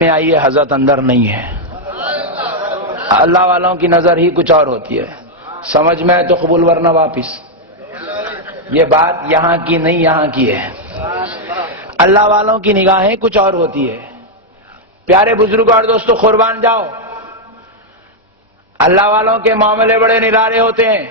میں آئی ہے، حضرت اندر نہیں ہے۔ اللہ والوں کی نظر ہی کچھ اور ہوتی ہے، سمجھ میں آئے تو قبول ورنہ واپس۔ یہ بات یہاں کی نہیں، یہاں کی ہے۔ اللہ والوں کی نگاہیں کچھ اور ہوتی ہے۔ پیارے بزرگ اور دوستو، قربان جاؤ، اللہ والوں کے معاملے بڑے نرالے ہوتے ہیں۔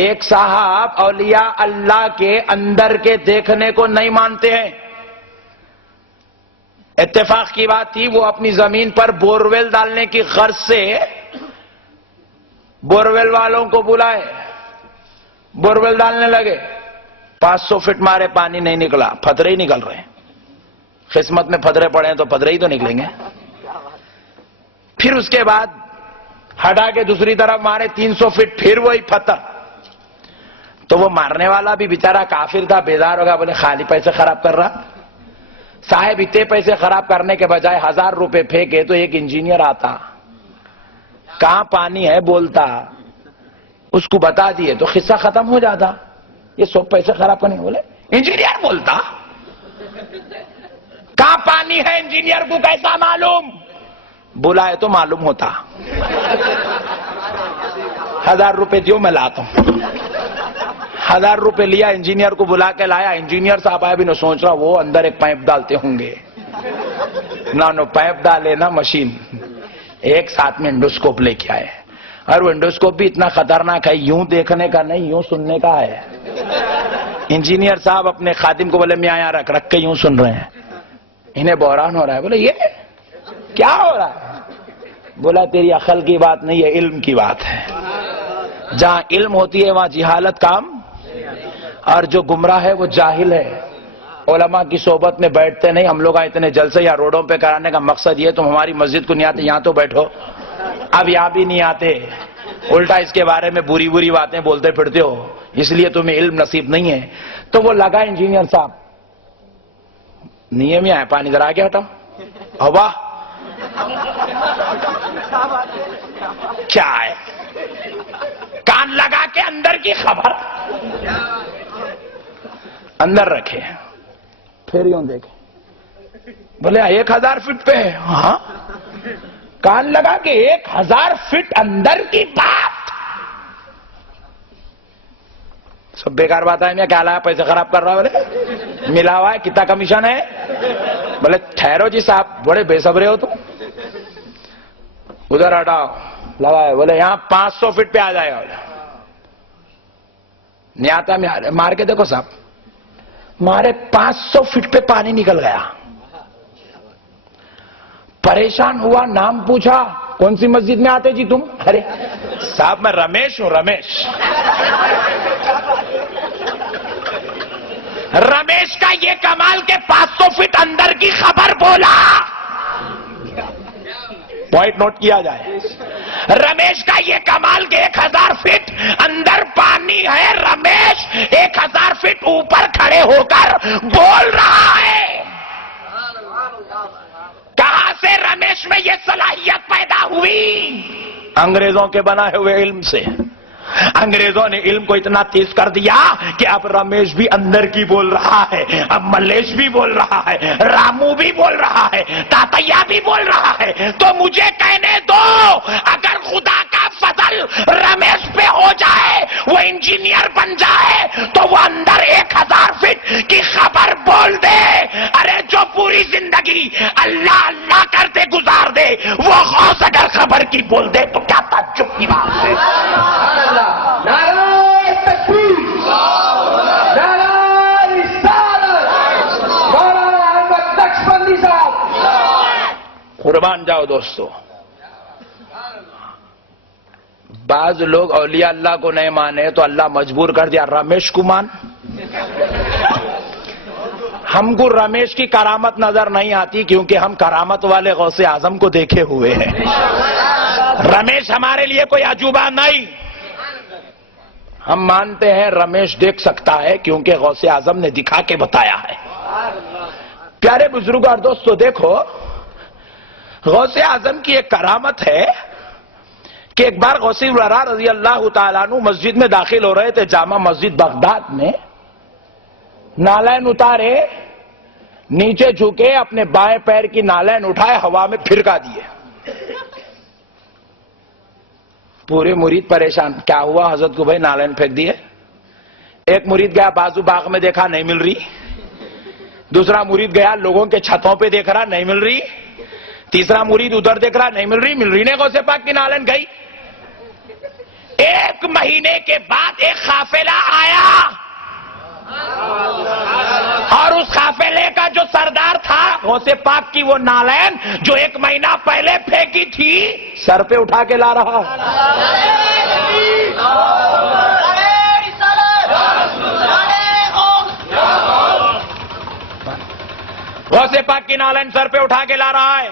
ایک صاحب اولیاء اللہ کے اندر کے دیکھنے کو نہیں مانتے ہیں۔ اتفاق کی بات تھی، وہ اپنی زمین پر بورویل ڈالنے کی غرض سے بورویل والوں کو بلائے، بورویل ڈالنے لگے۔ 500 فٹ مارے، پانی نہیں نکلا، پتھرے ہی نکل رہے ہیں۔ قسمت میں پتھرے پڑے ہیں تو پتھرے ہی تو نکلیں گے۔ پھر اس کے بعد ہٹا کے دوسری طرف مارے 300 فٹ، پھر وہی پتھر۔ تو وہ مارنے والا بھی بیچارہ کافر تھا، بیدار ہوگا، بولے خالی پیسے خراب کر رہا صاحب، اتنے پیسے خراب کرنے کے بجائے 1000 روپے پھینکے تو ایک انجینئر آتا، کہاں پانی ہے بولتا، اس کو بتا دیے تو قصہ ختم ہو جاتا۔ یہ سب پیسے خراب کرنے، بولے انجینئر بولتا، کہاں پانی ہے انجینئر کو کیسا معلوم؟ بلائے تو معلوم ہوتا۔ 1000 روپے دیو میں لاتا ہوں۔ 1000 روپے لیا، انجینئر کو بلا کے لایا۔ انجینئر صاحب آئے بھی نہ سوچ رہا وہ اندر ایک پائپ ڈالتے ہوں گے، نہ پائپ ڈالے نہ مشین، ایک ساتھ میں انڈوسکوپ لے کے آئے۔ اور وہ انڈوسکوپ بھی اتنا خطرناک ہے، یوں دیکھنے کا نہیں، یوں سننے کا ہے۔ انجینئر صاحب اپنے خادم کو بولے میں یہاں رکھ کے یوں سن رہے ہیں۔ انہیں بحران ہو رہا ہے، بولے یہ کیا ہو رہا ہے؟ بولا تیری عقل کی بات نہیں ہے، علم کی بات ہے۔ جہاں علم ہوتی ہے وہاں جہالت کام، اور جو گمراہ ہے وہ جاہل ہے۔ علماء کی صحبت میں بیٹھتے نہیں۔ ہم لوگ اتنے جلسے یا روڈوں پہ کرانے کا مقصد یہ، تم ہماری مسجد کو نہیں آتے، یہاں تو بیٹھو۔ اب یہاں بھی نہیں آتے، الٹا اس کے بارے میں بری بری باتیں بولتے پھرتے ہو، اس لیے تمہیں علم نصیب نہیں ہے۔ تو وہ لگا انجینئر صاحب، نیے میں آئے، پانی ذرا آگے ہٹاؤ، ہوا کیا ہے؟ کان لگا کے اندر کی خبر اندر رکھے، پھر یوں دیکھے، بولے 1000 فٹ پہ ہے؟ ہاں، کان لگا کے 1000 فٹ اندر کی بات، سب بیکار بات ہے۔ میں کیا لایا، پیسے خراب کر رہا؟ بولے ملا ہوا ہے، کتنا کمیشن ہے؟ بولے ٹھہرو جی صاحب، بڑے بے صبرے ہو تم، ادھر ہٹاؤ، لگائے۔ بولے یہاں 500 فٹ پہ آ جائے گا۔ نہیں آتا، مار کے دیکھو صاحب، مارے 500 فٹ پہ پانی نکل گیا۔ پریشان ہوا، نام پوچھا، کون سی مسجد میں آتے جی تم؟ ارے صاحب میں رمیش ہوں، رمیش۔ رمیش کا یہ کمال کہ 500 فٹ اندر کی خبر بولا، پوائنٹ نوٹ کیا جائے۔ رمیش کا یہ کمال کہ 1000 فٹ اندر پانی ہے، رمیش 1000 فٹ اوپر کھڑے ہو کر بول رہا ہے۔ کہاں سے رمیش میں یہ صلاحیت پیدا ہوئی؟ انگریزوں کے بنائے ہوئے علم سے۔ انگریزوں نے علم کو اتنا تیز کر دیا کہ اب رمیش بھی اندر کی بول رہا ہے، اب ملیش بھی بول رہا ہے، رامو بھی بول رہا ہے، تاتیا بھی بول رہا ہے۔ تو مجھے کہنے دو، اگر خدا کا فضل رمیش پہ ہو جائے، وہ انجینئر بن جائے، تو وہ اندر 1000 فٹ کی خبر بول دے۔ ارے جو پوری زندگی اللہ اللہ کرتے گزار دے، وہ غوث اگر خبر کی بول دے تو کیا تعجب کی بات ہے؟ قربان جاؤ دوستو، بعض لوگ اولیاء اللہ کو نہیں مانے تو اللہ مجبور کر دیا رمیش کو مان۔ ہم کو رمیش کی کرامت نظر نہیں آتی کیونکہ ہم کرامت والے غوث اعظم کو دیکھے ہوئے ہیں۔ رمیش ہمارے لیے کوئی عجوبہ نہیں، ہم مانتے ہیں رمیش دیکھ سکتا ہے کیونکہ غوث اعظم نے دکھا کے بتایا ہے۔ پیارے بزرگ اور دوستو، دیکھو غوث اعظم کی ایک کرامت ہے کہ ایک بار غوث الورا رضی اللہ تعالیٰ عنہ مسجد میں داخل ہو رہے تھے، جامع مسجد بغداد میں۔ نالین اتارے، نیچے جھکے اپنے بائیں پیر کی نالین اٹھائے ہوا میں پھرکا دیے. پورے مرید پریشان, کیا ہوا حضرت کو؟ بھائی نالین پھینک دیے. ایک مرید گیا بازو باغ میں, دیکھا نہیں مل رہی. دوسرا مرید گیا لوگوں کے چھتوں پہ, دیکھ رہا نہیں مل رہی. تیسرا مرید ادھر دیکھ رہا نہیں مل رہی. مل رہی نہیں, غوث پاک کی نالین گئی. 1 مہینے کے بعد ایک قافلہ آیا اور اس قافلے کا جو سردار تھا غوث پاک کی وہ نالین جو 1 مہینہ پہلے پھینکی تھی سر پہ اٹھا کے لا رہا. غوث پاک کی نالین سر پہ اٹھا کے لا رہا ہے.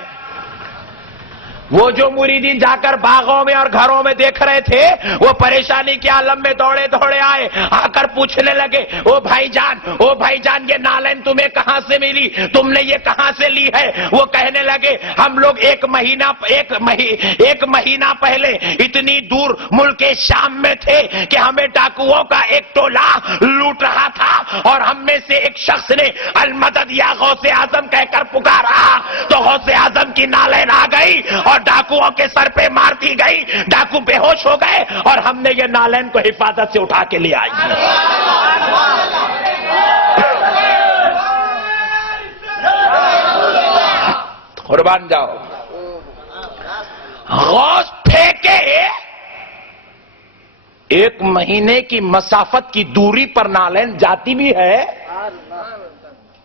وہ جو مریدین جا کر باغوں میں اور گھروں میں دیکھ رہے تھے وہ پریشانی کے عالم میں دوڑے دوڑے آئے, آ کر پوچھنے لگے او بھائی جان یہ نالین تمہیں کہاں سے ملی, تم نے یہ کہاں سے لی ہے؟ وہ کہنے لگے ہم لوگ ایک مہینہ پہلے اتنی دور ملک شام میں تھے کہ ہمیں ڈاکوؤں کا ایک ٹولہ لوٹ رہا تھا اور ہم میں سے ایک شخص نے المدد یا غوث اعظم کہہ کر پکارا تو غوث اعظم کی نالین آ گئی اور ڈاکوؤں کے سر پہ مار دی گئی. ڈاکو بے ہوش ہو گئے اور ہم نے یہ نالین کو حفاظت سے اٹھا کے لے آئی. قربان جاؤ. غوث پھینکے 1 مہینے کی مسافت کی دوری پر نالین جاتی بھی ہے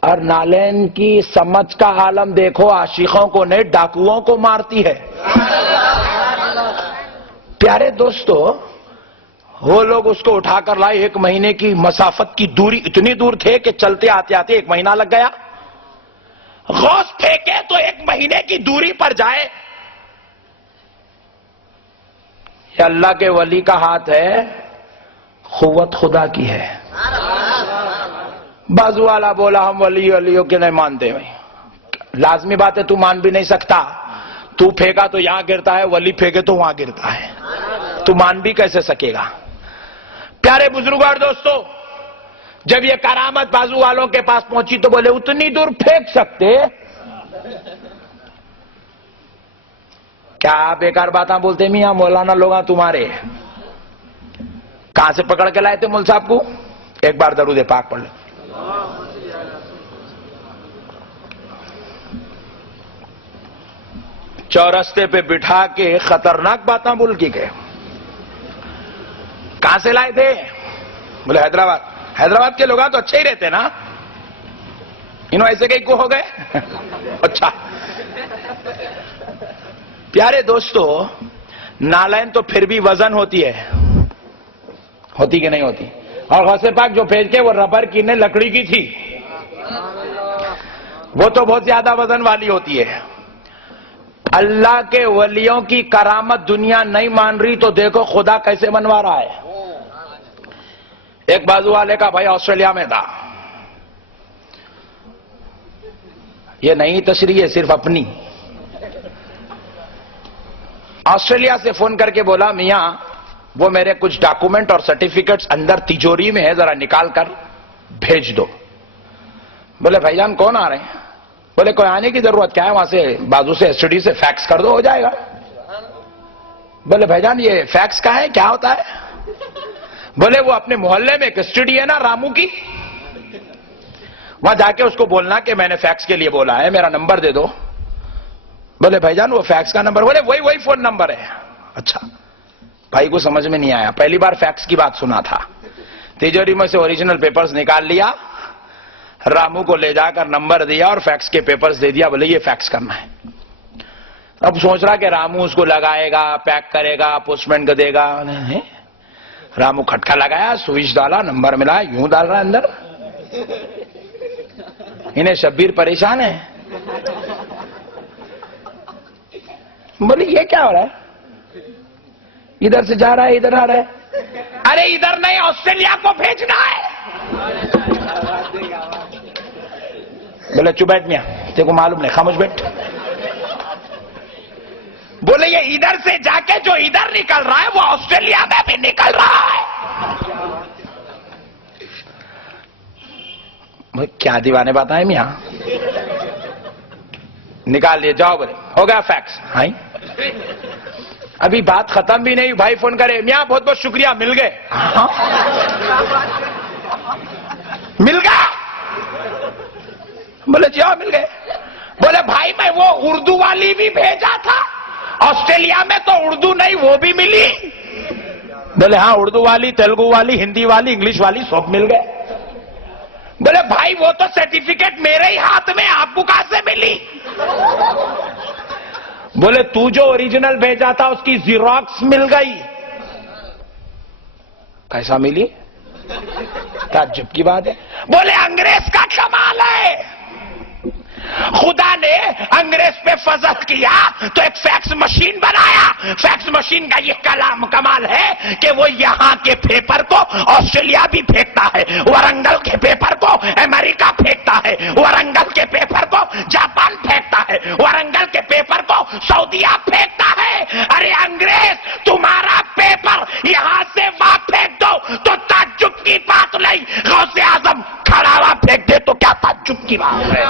اور نالین کی سمجھ کا عالم دیکھو, عاشقوں کو نہیں ڈاکوؤں کو مارتی ہے. پیارے دوستو, وہ لوگ اس کو اٹھا کر لائے. 1 مہینے کی مسافت کی دوری, اتنی دور تھے کہ چلتے آتے آتے 1 مہینہ لگ گیا. غوث پھینکے تو 1 مہینے کی دوری پر جائے. یہ اللہ کے ولی کا ہاتھ ہے, قوت خدا کی ہے. بازو والا بولا ہم ولیوں کے نہیں مانتے. لازمی بات ہے, تو مان بھی نہیں سکتا. تو پھینکا تو یہاں گرتا ہے, ولی پھینکے تو وہاں گرتا ہے. تو مان بھی کیسے سکے گا؟ پیارے بزرگوں اور دوستو, جب یہ کرامت بازو والوں کے پاس پہنچی تو بولے اتنی دور پھینک سکتے؟ کیا بیکار باتاں بولتے میاں مولانا لوگاں تمہارے. کہاں سے پکڑ کے لائے تھے مول صاحب کو؟ ایک بار درود پاک پڑھ لیں. چورستے پہ بٹھا کے خطرناک باتاں بول کے گئے. کہاں سے لائے تھے؟ بولے حیدرآباد. حیدرآباد کے لوگ تو اچھے ہی رہتے نا, انہوں ایسے کہیں کو ہو گئے. اچھا پیارے دوستو, نالین تو پھر بھی وزن ہوتی ہے, ہوتی کہ نہیں ہوتی؟ اور غوث پاک جو بھیج کے وہ ربر کی نے لکڑی کی تھی, وہ تو بہت زیادہ وزن والی ہوتی ہے. اللہ کے ولیوں کی کرامت دنیا نہیں مان رہی تو دیکھو خدا کیسے منوا رہا ہے. ایک بازو والے کا بھائی آسٹریلیا میں تھا. یہ نئی تشریح ہے صرف اپنی. آسٹریلیا سے فون کر کے بولا میاں وہ میرے کچھ ڈاکومنٹ اور سرٹیفکیٹس اندر تجوری میں ہے, ذرا نکال کر بھیج دو. بولے بھائی جان کون آ رہے ہیں؟ بولے کوئی آنے کی ضرورت کیا ہے, وہاں سے بازو سے ایس ٹی ڈی سے فیکس کر دو, ہو جائے گا. بولے بھائی جان یہ فیکس کا ہے, کیا ہوتا ہے؟ بولے وہ اپنے محلے میں ایک ایس ٹی ڈی ہے نا رامو کی, وہاں جا کے اس کو بولنا کہ میں نے فیکس کے لیے بولا ہے, میرا نمبر دے دو. بولے بھائی جان وہ فیکس کا نمبر؟ بولے وہی فون نمبر ہے. اچھا. بھائی کو سمجھ میں نہیں آیا, پہلی بار فیکس کی بات سنا تھا. تجوری میں سے اوریجنل پیپرز نکال لیا, رامو کو لے جا کر نمبر دیا اور فیکس کے پیپرز دے دیا. بولے یہ فیکس کرنا ہے. اب سوچ رہا کہ رامو اس کو لگائے گا, پیک کرے گا, پوسٹ مین کو دے گا. رامو کھٹکا لگایا, سوئچ ڈالا, نمبر ملا, یوں ڈال رہا ہے اندر. انہیں شبیر پریشان ہے. بولے یہ کیا ہو رہا ہے؟ ادھر سے جا رہا ہے ادھر آ رہا ہے. ارے ادھر نہیں, آسٹریلیا کو بھیجنا ہے. بولے چپ بیٹھ میاں, تیرے کو معلوم نہیں, خاموش بیٹھ. بولے یہ ادھر سے جا کے جو ادھر نکل رہا ہے وہ آسٹریلیا میں بھی نکل رہا ہے. کیا دیوانے بات ہے میاں. نکال لیے, جاؤ بولے ہو گیا فیکس. ہاں ابھی بات ختم بھی نہیں, بھائی فون کرے میاں بہت بہت شکریہ مل گئے. مل گیا؟ بولے جی ہاں مل گئے. بولے بھائی میں وہ اردو والی بھی بھیجا تھا آسٹریلیا میں تو اردو نہیں وہ بھی ملی. بولے ہاں اردو والی, تیلگو والی, ہندی والی, انگلش والی سب مل گئے. بولے بھائی وہ تو سرٹیفکیٹ میرے ہی ہاتھ میں, آپ کو کہاں سے ملی؟ بولے تو جو اوریجنل بھیجا تھا اس کی زیروکس مل گئی. کیسا ملی؟ تعجب کی بات ہے. بولے انگریز کا کمال ہے, خدا نے انگریز پہ فضل کیا تو ایک فیکس مشین بنایا. فیکس مشین کا یہ کمال ہے کہ وہ یہاں کے پیپر کو آسٹریلیا بھی پھینکتا ہے, ورنگل کے پیپر کو امریکہ پھینکتا ہے, ورنگل کے پیپر کو جاپان پھینکتا ہے, ورنگل کے پیپر کو سعودیہ پھینکتا ہے. ارے انگریز تمہارا پیپر یہاں سے وہاں پھینک دو تو تعجب کی بات نہیں, غوث اعظم کھڑا ہوا پھینک دے تو کیا تعجب کی بات ہے.